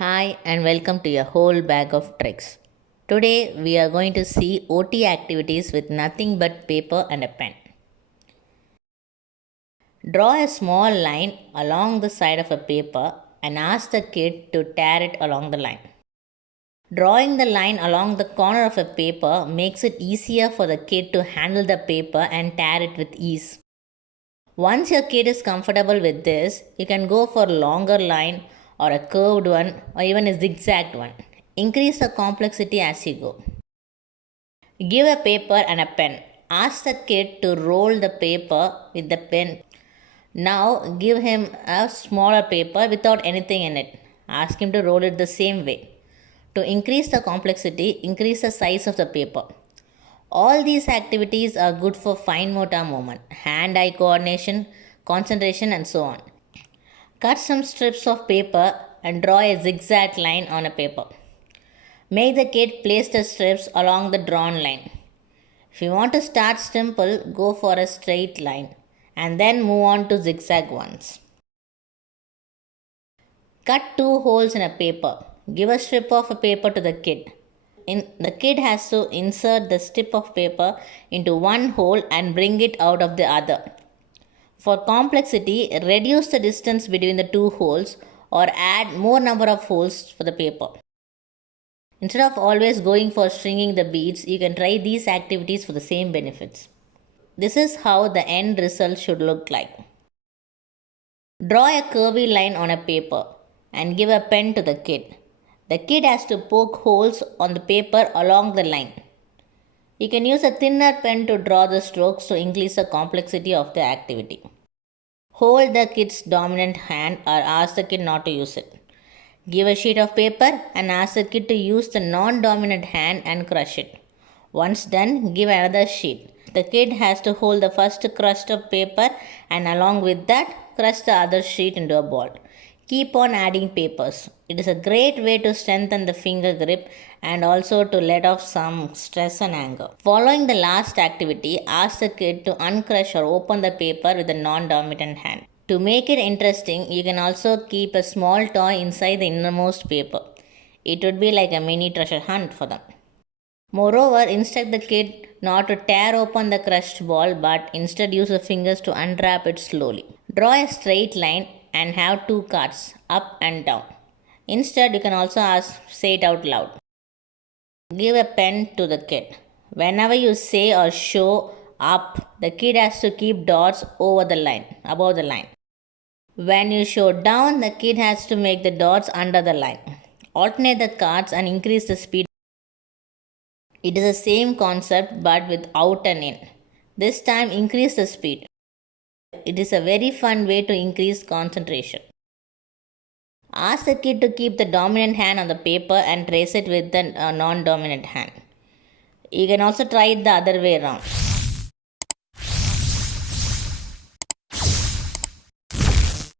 Hi and welcome to your whole bag of tricks. Today we are going to see OT activities with nothing but paper and a pen. Draw a small line along the side of a paper and ask the kid to tear it along the line. Drawing the line along the corner of a paper makes it easier for the kid to handle the paper and tear it with ease. Once your kid is comfortable with this, you can go for a longer line or a curved one or even a zigzag one. Increase the complexity as you go. Give a paper and a pen. Ask the kid to roll the paper with the pen. Now give him a smaller paper without anything in it. Ask him to roll it the same way. To increase the complexity, increase the size of the paper. All these activities are good for fine motor movement, hand-eye coordination, concentration and so on. Cut some strips of paper and draw a zigzag line on a paper. Make the kid place the strips along the drawn line. If you want to start simple, go for a straight line and then move on to zigzag ones. Cut 2 holes in a paper. Give a strip of a paper to the kid. The kid has to insert the strip of paper into one hole and bring it out of the other. For complexity, reduce the distance between the two holes or add more number of holes for the paper. Instead of always going for stringing the beads, you can try these activities for the same benefits. This is how the end result should look like. Draw a curvy line on a paper and give a pen to the kid. The kid has to poke holes on the paper along the line. You can use a thinner pen to draw the strokes to increase the complexity of the activity. Hold the kid's dominant hand or ask the kid not to use it. Give a sheet of paper and ask the kid to use the non-dominant hand and crush it. Once done, give another sheet. The kid has to hold the first crust of paper and along with that, crush the other sheet into a ball. Keep on adding papers. It is a great way to strengthen the finger grip and also to let off some stress and anger. Following the last activity, ask the kid to uncrush or open the paper with the non-dominant hand. To make it interesting, you can also keep a small toy inside the innermost paper. It would be like a mini treasure hunt for them. Moreover, instruct the kid not to tear open the crushed ball but instead use the fingers to unwrap it slowly. Draw a straight line and have two cards, up and down. Instead, you can also say it out loud. Give a pen to the kid. Whenever you say or show up, the kid has to keep dots over the line, above the line. When you show down, the kid has to make the dots under the line. Alternate the cards and increase the speed. It is the same concept but with out and in. This time increase the speed. It is a very fun way to increase concentration. Ask the kid to keep the dominant hand on the paper and trace it with the non-dominant hand. You can also try it the other way around.